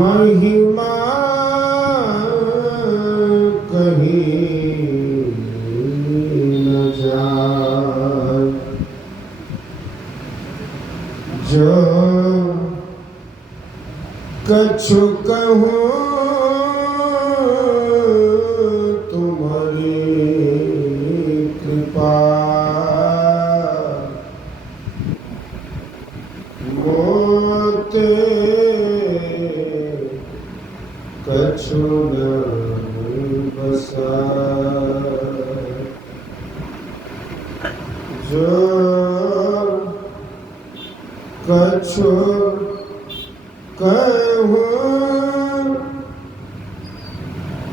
महिमा कहीं न जाए, जो कछु कहूँ तुम्हारी कृपा, मोते कछु न बसा, जो कछु कहूँ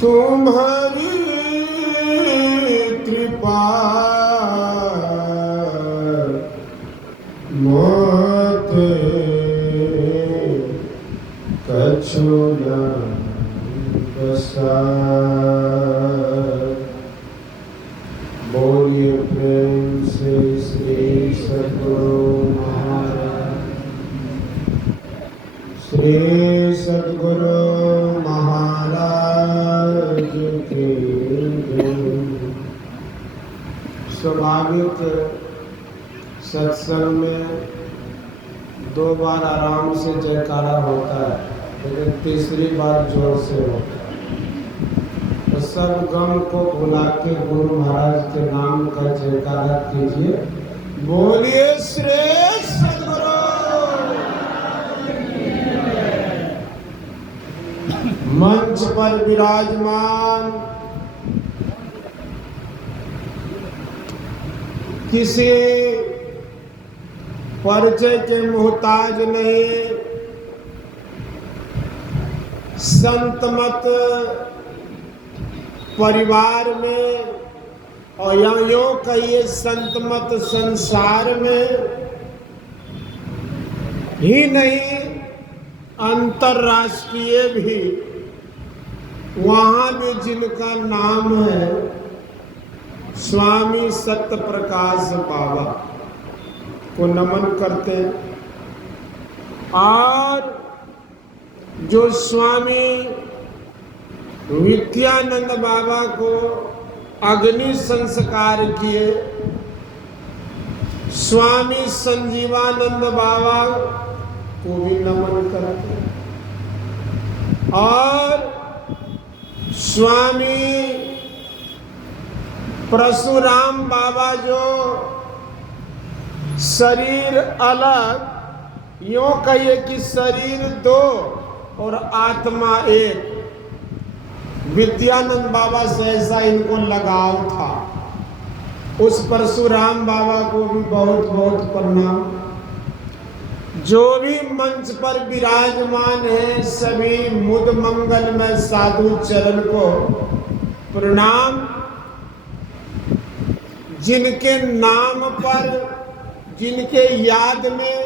तुम्हारी कृपा, मोते कछु न बसा। बोलिए प्रेम से श्री सद्गुरु महाराज, श्री सद्गुरु महाराज की जय। स्वाभाविक सत्संग में 2 बार आराम से जयकारा होता है, लेकिन तीसरी बार जोर से होता है। तो सब गम को भुला के गुरु महाराज के नाम का जयकारा कीजिए। बोलिए श्री सद्गुरु। मंच पर विराजमान किसी परिचय के मोहताज नहीं, संत मत परिवार में और यूं कहिए संत मत संसार में ही नहीं, अंतरराष्ट्रीय भी, वहाँ भी जिनका नाम है स्वामी सत्य प्रकाश बाबा को नमन करते हैं। और जो स्वामी विद्यानंद बाबा को अग्नि संस्कार किए, स्वामी संजीवानंद बाबा को भी नमन करते हैं। और स्वामी परशुराम बाबा जो शरीर अलग, यूं कहिए कि शरीर 2 और आत्मा 1, विद्यानंद बाबा से ऐसा इनको लगाव था। उस परशुराम बाबा को भी बहुत बहुत प्रणाम। जो भी मंच पर विराजमान है सभी मुद मंगल में साधु चरण को प्रणाम। जिनके नाम पर, जिनके याद में,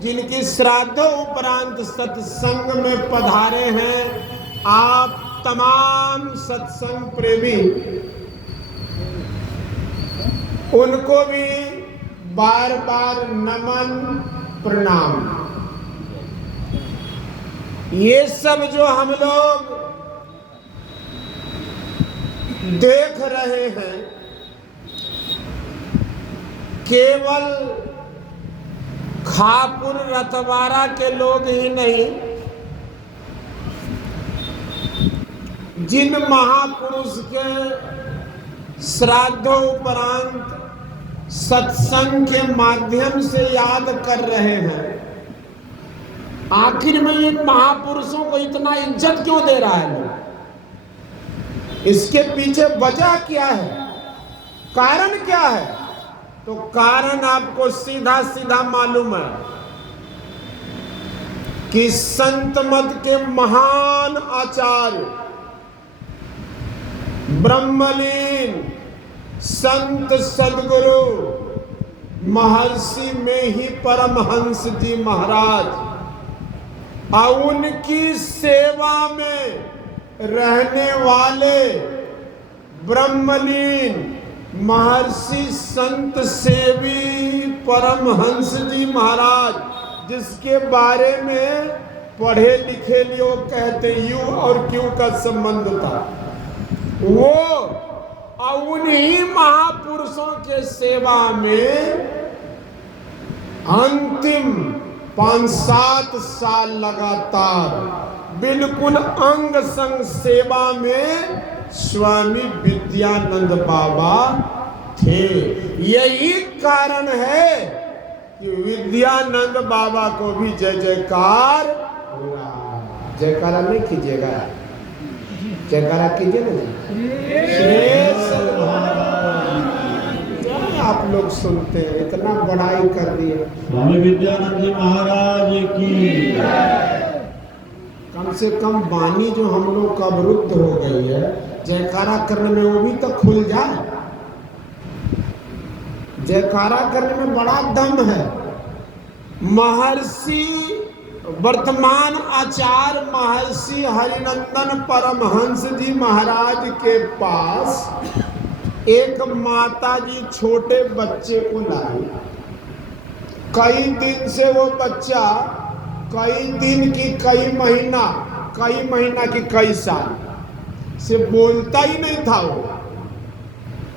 जिनकी श्राद्धों उपरांत सत्संग में पधारे हैं, आप तमाम सत्संग प्रेमी उनको भी बार बार नमन प्रणाम। ये सब जो हम लोग देख रहे हैं केवल खापुर रतवारा के लोग ही नहीं, जिन महापुरुष के श्राद्धोपरांत सत्संग के माध्यम से याद कर रहे हैं, आखिर में इन महापुरुषों को इतना इज्जत क्यों दे रहा है लोग? इसके पीछे वजह क्या है, कारण क्या है? तो कारण आपको सीधा सीधा मालूम है कि संत मत के महान आचार्य ब्रह्मलीन संत सदगुरु महर्षि में ही परमहंस जी महाराज और उनकी सेवा में रहने वाले ब्रह्मलीन महर्षि संत सेवी परमहंस जी महाराज, जिसके बारे में पढ़े लिखे लोग कहते यू और क्यों का संबंध था, वो और उन्हीं महापुरुषों के सेवा में अंतिम 5-7 साल लगातार बिल्कुल अंग संग सेवा में स्वामी विद्यानंद बाबा थे। यही कारण है कि विद्यानंद बाबा को भी जय जयकार। जयकारा नहीं कीजिएगा, जयकारा कीजिए ना। आप लोग सुनते हैं, इतना बड़ाई कर रही है स्वामी विद्यानंद जी महाराज की। कम से कम वाणी जो हम लोग का अवरुद्ध हो गई है, जयकारा करने में वो भी तो खुल जाए। जयकारा करने में बड़ा दम है। महर्षि वर्तमान आचार्य महर्षि हरिनंदन परमहंस जी महाराज के पास एक माता जी छोटे बच्चे को लाई। कई दिन से वो बच्चा, कई दिन की कई महीना की कई साल से बोलता ही नहीं था। वो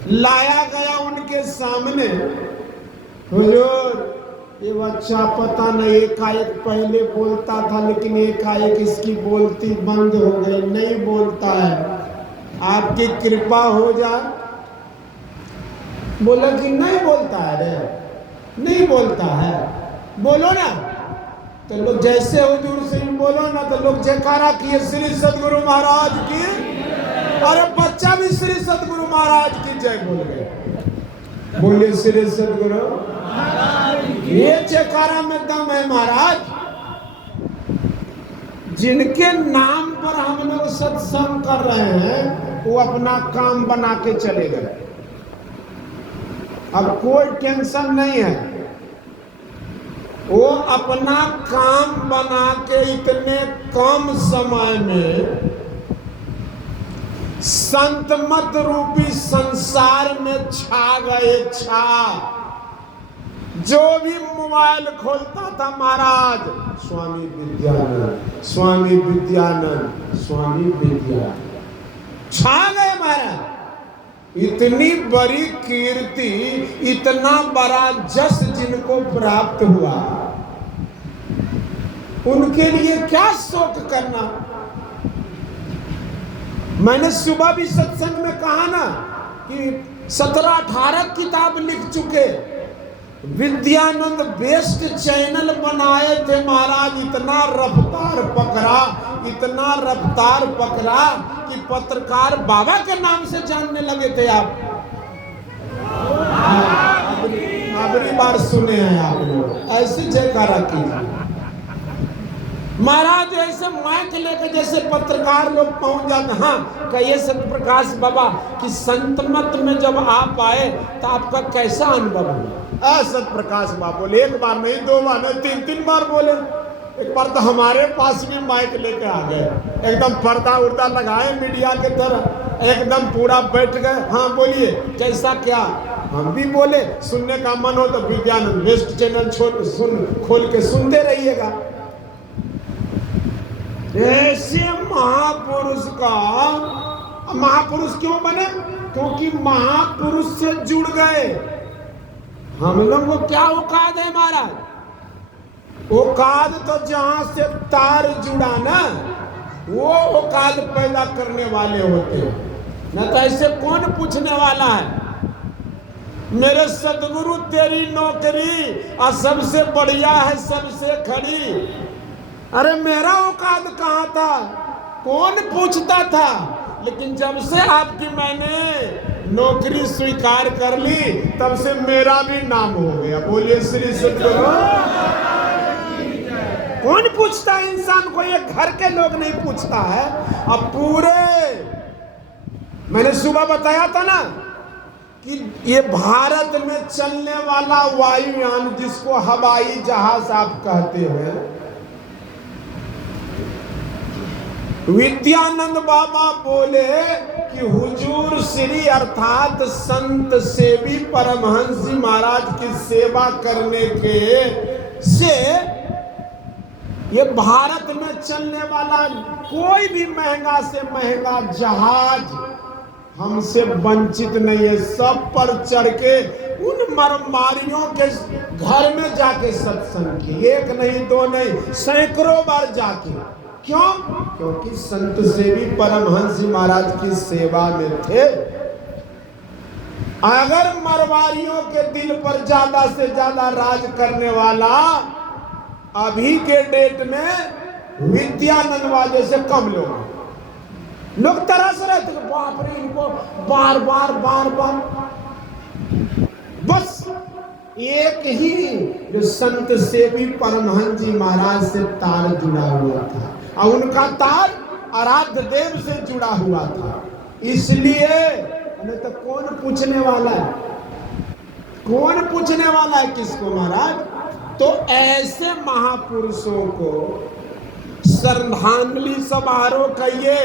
लाया गया उनके सामने। हुजूर, ये बच्चा पता नहीं एकाएक पहले बोलता था, लेकिन एकाएक इसकी बोलती बंद हो गई, नहीं बोलता है, आपकी कृपा हो जाए। बोला कि नहीं बोलता है रे, नहीं बोलता है, बोलो ना। तो लोग जैसे हुजूर से बोलो ना, तो लोग जयकारा किए श्री सदगुरु महाराज की। अरे बच्चा भी श्री सदगुरु महाराज की जय बोल गए। बोले श्री सदगुरु, ये जयकारा में दम है महाराज। जिनके नाम पर हम लोग सत्संग कर रहे हैं, वो अपना काम बना के चले गए। अब कोई टेंशन नहीं है, वो अपना काम बना के इतने कम समय में संत मत रूपी संसार में छा गए। जो भी मोबाइल खोलता था महाराज, स्वामी विद्यानंद, स्वामी विद्यानंद, स्वामी विद्यानंद, छा गए महाराज। इतनी बड़ी कीर्ति, इतना बड़ा जस जिनको प्राप्त हुआ, उनके लिए क्या शोक करना। मैंने सुबह भी सत्संग में कहा ना कि 17-18 किताब लिख चुके, विद्यानंद बेस्ट चैनल बनाए थे महाराज। इतना रफ्तार पकड़ा, इतना रफ्तार पकड़ा कि पत्रकार बाबा के नाम से जानने लगे थे। आप अगली बार सुने हैं आप लोग, ऐसे जयकारा कीजिए महाराज। ऐसे माइक लेकर जैसे पत्रकार लोग पहुंच जाते, हाँ कहिए सत्य प्रकाश बाबा कि संत मत में जब आप आए तो आपका कैसा अनुभव हुआ? सत्य प्रकाश बाबा बोले, एक बार नहीं, 2 बार नहीं, 3 बार बोले। एक बार तो हमारे पास भी माइक लेके आ गए, एकदम पर्दा उर्दा लगाए मीडिया के तरह, एकदम पूरा बैठ गए। हाँ बोलिए कैसा क्या? हम भी बोले, सुनने का मन हो तो विद्यानंद बेस्ट चैनल खोल के सुनते रहिएगा। ऐसे महापुरुष का, महापुरुष क्यों बने? क्योंकि महापुरुष से जुड़ गए। हम लोग को क्या औकात है महाराज? औकात तो जहां से तार जुड़ा ना, वो औकात पैदा करने वाले होते हैं, न तो ऐसे कौन पूछने वाला है? मेरे सदगुरु तेरी नौकरी और सबसे बढ़िया है सबसे खड़ी। अरे मेरा औकात कहाँ था? कौन पूछता था? लेकिन जब से आपकी मैंने नौकरी स्वीकार कर ली, तब से मेरा भी नाम हो गया। बोलिए श्री सदगुरु। कौन पूछता है इंसान को? ये घर के लोग नहीं पूछता है। अब पूरे मैंने सुबह बताया था ना कि ये भारत में चलने वाला वायुयान, जिसको हवाई जहाज आप कहते हैं, विद्यानंद बाबा बोले कि हुजूर श्री अर्थात संत सेवी परमहंस जी महाराज की सेवा करने के से ये भारत में चलने वाला कोई भी महंगा से महंगा जहाज हमसे वंचित नहीं है। सब पर चढ़ के उन मरमारियों के घर में जाके सत्संग की, एक नहीं दो नहीं सैकड़ों बार जाके। क्यों? क्योंकि संत सेवी परमहंस जी महाराज की सेवा में थे। अगर मरवारियों के दिल पर ज्यादा से ज्यादा राज करने वाला अभी के डेट में विद्यानंद वाले से कम लोग तरस रहे थे। बाप रे, इनको बार बार बस एक ही जो संत सेवी परमहंस जी महाराज से तार जुड़ा हुआ था, और उनका तार आराध्य देव से जुड़ा हुआ था। इसलिए नहीं तो कौन पूछने वाला है? कौन पूछने वाला है किसको महाराज? तो ऐसे महापुरुषों को श्रद्धांजलि समारोह कहिए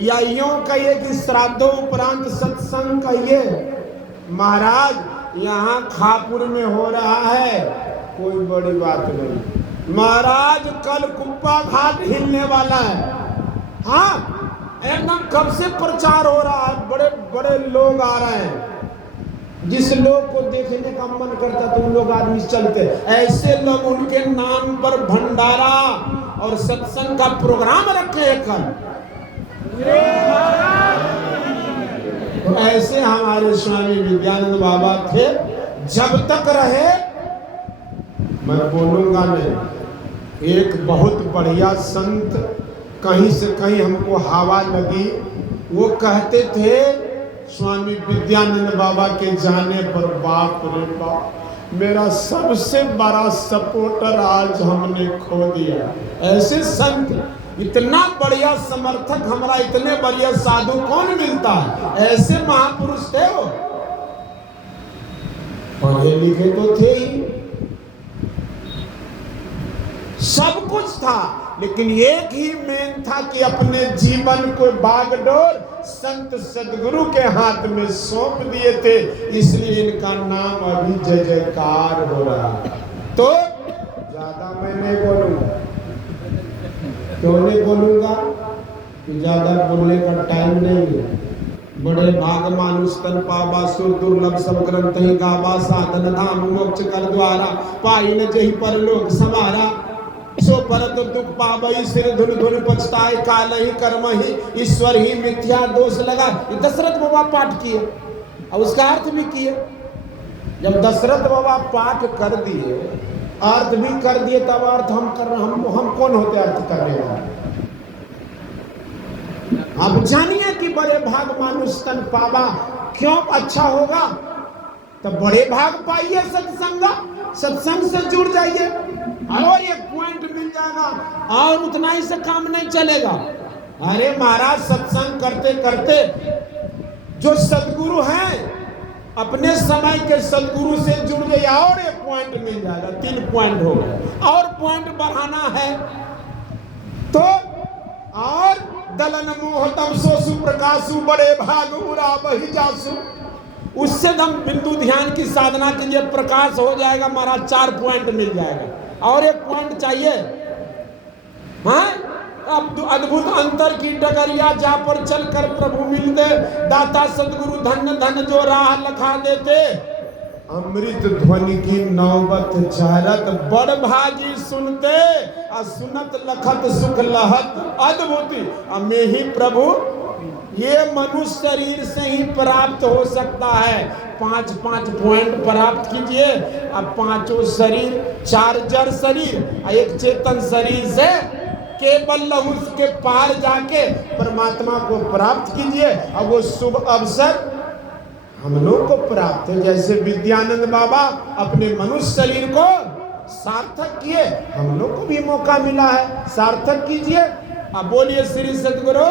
या यूं कहिए कि श्राद्धों उपरांत सत्संग कहिए। महाराज यहाँ खापुर में हो रहा है, कोई बड़ी बात नहीं महाराज। कल कुप्पा घाट हिलने वाला है। हाँ, एकदम कब से प्रचार हो रहा है, बड़े बड़े लोग आ रहे हैं। जिस लोग को देखने का मन करता तो उन लोग आदमी चलते। ऐसे लोग उनके नाम पर भंडारा और सत्संग का प्रोग्राम रखे कल। तो ऐसे हमारे स्वामी विद्यानंद बाबा थे। जब तक रहे, मैं बोलूंगा नहीं, एक बहुत बढ़िया संत कहीं से कहीं हमको हवा लगी, वो कहते थे स्वामी विद्यानंद बाबा के जाने पर बाप रे बाप, मेरा सबसे बड़ा सपोर्टर आज हमने खो दिया। ऐसे संत, इतना बढ़िया समर्थक, हमारा इतने बढ़िया साधु कौन मिलता है? ऐसे महापुरुष थे वो। पढ़े लिखे तो थे ही, सब कुछ था, लेकिन एक ही मेन था कि अपने जीवन को बागडोर संत सदगुरु के हाथ में सौंप दिए थे। इसलिए इनका नाम अभी जय जयकार हो रहा है। तो ज्यादा मैं नहीं बोलूंगा। क्यों नहीं बोलूंगा? कि ज्यादा बोलने का टाइम नहीं है। बड़े भाग मानुष तन पावा, सुर दुर्लभ सब ग्रंथ ही गावा, साधन धाम मोक्ष कर द्वारा, पाई न जही पर लोक समारा, सो परत दुख पावई, सिर धुन धुन पछताए, काल ही कर्म ही ईश्वर ही मिथ्या दोष लगा। ये दशरथ बाबा पाठ किए और उसका अर्थ भी किए। जब दशरथ बाबा पाठ कर दिए, अर्थ भी कर दिए, तब अर्थ हम कर रहे। हम कौन होते अर्थ करने वाले? आप जानिए कि बड़े भाग मानुष तन पावा क्यों अच्छा होगा? तो बड़े भाग पाइए सत्संग से जुड़ जाइए और एक पॉइंट मिल जाएगा। और उतना ही से काम नहीं चलेगा। अरे महाराज, सत्संग करते करते जो सदगुरु हैं अपने समय के सदगुरु से जुड़ गए और एक पॉइंट मिल जाएगा, 3 पॉइंट हो गए, और पॉइंट बढ़ाना है तो और दलन मोह तम सोसु प्रकाशु बड़े भाग उरा बही जासु, उससे हम बिंदु ध्यान की साधना के लिए प्रकाश हो जाएगा महाराज, 4 पॉइंट मिल जाएगा, और एक पॉइंट चाहिए। हाँ, अब अद्भुत अंतर की डगरिया जा पर चलकर प्रभु मिलते, दाता सदगुरु धन्य धन्य जो राह लखा देते, अमृत ध्वनि की नौबत चारत बड़ भागी सुनते, सुनत लखत सुख लहत अद्भुति अमे ही प्रभु, ये मनुष्य शरीर से ही प्राप्त हो सकता है। 5-5 पॉइंट प्राप्त कीजिए। अब 5 शरीर, 4 जड़ शरीर, एक चेतन शरीर से केवल लहू के पार जाके परमात्मा को प्राप्त कीजिए। अब वो शुभ अवसर हम लोग को प्राप्त है, जैसे विद्यानंद बाबा अपने मनुष्य शरीर को सार्थक किए, हम लोग को भी मौका मिला है, सार्थक कीजिए। अब बोलिए श्री सद्गुरु।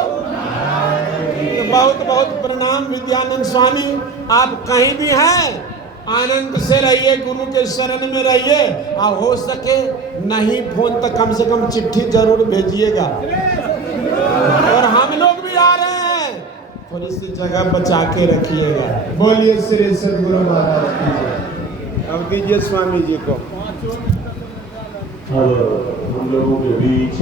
तो बहुत बहुत प्रणाम विद्यानंद स्वामी, आप कहीं भी हैं आनंद से रहिए, गुरु के शरण में रहिए, और हो सके नहीं फोन तो कम से कम चिट्ठी जरूर भेजिएगा। और हम लोग भी आ रहे हैं, थोड़ी सी जगह बचा के रखिएगा। बोलिए श्री सद्गुरु महाराज की जय। अब दीजिए स्वामी जी को। हम लोगों के बीच